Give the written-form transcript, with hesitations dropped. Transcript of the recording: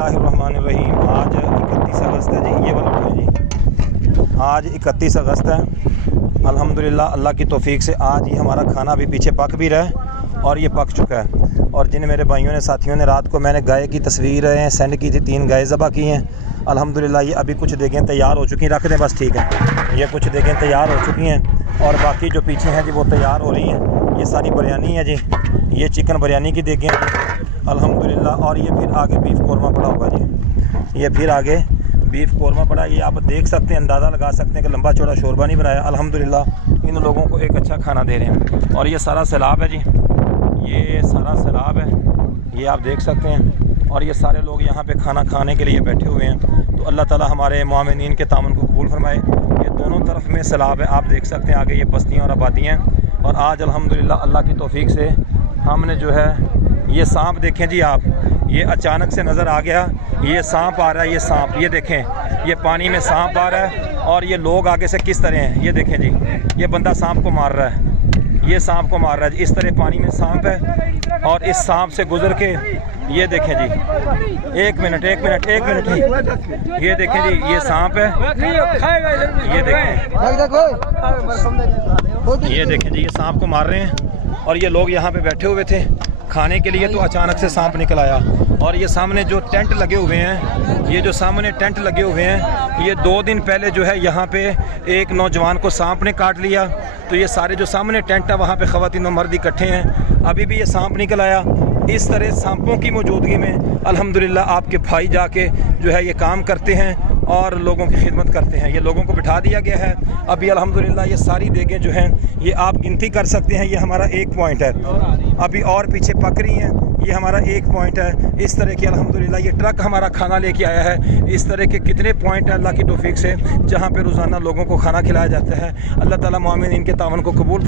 बिस्मिल्लाहिर्रहमानिर्रहीम। आज 31 अगस्त है जी। ये वाला उठाएं जी। आज 31 अगस्त है। अल्हम्दुलिल्लाह अल्लाह की तौफीक से आज ही हमारा खाना भी पीछे पक भी रहा है और ये पक चुका है। और जिन मेरे भाइयों ने साथियों ने रात को मैंने गाय की तस्वीरें सेंड की थी, 3 गाय ज़बह की हैं। अल्हम्दुलिल्लाह ये अभी कुछ देखें तैयार हो चुकी हैं। रख दें बस, ठीक है। ये कुछ देखें तैयार हो चुकी हैं और बाकी जो पीछे हैं जी वो तैयार हो रही हैं। ये सारी बिरयानी है जी। ये चिकन बिरयानी की देखें अल्हम्दुलिल्लाह। और ये फिर आगे बीफ कौरमा पड़ा होगा जी। ये फिर आगे बीफ कौरमा पड़ा। ये आप देख सकते हैं, अंदाज़ा लगा सकते हैं कि लंबा चौड़ा शोरबा नहीं बनाया। अल्हम्दुलिल्लाह इन लोगों को एक अच्छा खाना दे रहे हैं। और ये सारा सैलाब है जी। ये सारा सैलाब है, ये आप देख सकते हैं। और ये सारे लोग यहाँ पे खाना खाने के लिए बैठे हुए हैं। तो अल्लाह ताला हमारे मुआमिनीन के तामन को कबूल फरमाए। ये दोनों तरफ में सैलाब है, आप देख सकते हैं। आगे ये बस्तियाँ और आबादियाँ हैं। और आज अल्हम्दुलिल्लाह अल्लाह की तौफीक से हमने जो है ये सांप देखें जी आप, ये अचानक से नज़र आ गया। ये सांप आ रहा है, ये सांप, ये देखें, ये पानी में सांप आ रहा है। और ये लोग आगे से किस तरह हैं, ये देखें जी। ये बंदा सांप को मार रहा है, ये सांप को मार रहा है जी। इस तरह पानी में सांप है और इस सांप से गुजर के ये देखें जी। एक मिनट ही, ये देखें जी, ये सांप है। ये देखें जी, ये सांप को मार रहे हैं। और ये लोग यहाँ पे बैठे हुए थे खाने के लिए, तो अचानक से सांप निकल आया। और ये सामने जो टेंट लगे हुए हैं, ये जो सामने टेंट लगे हुए हैं, ये 2 दिन पहले जो है यहाँ पे एक नौजवान को सांप ने काट लिया। तो ये सारे जो सामने टेंट है वहाँ पे ख़वातीन और मर्द इकट्ठे हैं। अभी भी ये सांप निकल आया। इस तरह सांपों की मौजूदगी में अल्हम्दुलिल्लाह आपके भाई जाके जो है ये काम करते हैं और लोगों की खिदमत करते हैं। ये लोगों को बिठा दिया गया है। अभी अल्हम्दुलिल्लाह ये सारी देगें जो हैं ये आप गिनती कर सकते हैं। ये हमारा 1 पॉइंट है। अभी और पीछे पक रही हैं। ये हमारा 1 पॉइंट है। इस तरह की अल्हम्दुलिल्लाह ये ट्रक हमारा खाना लेके आया है। इस तरह के कितने पॉइंट हैं अल्लाह की तौफीक से, जहाँ पे रोज़ाना लोगों को खाना खिलाया जाता है। अल्लाह ताला मुआमिनीन के तावन को कबूल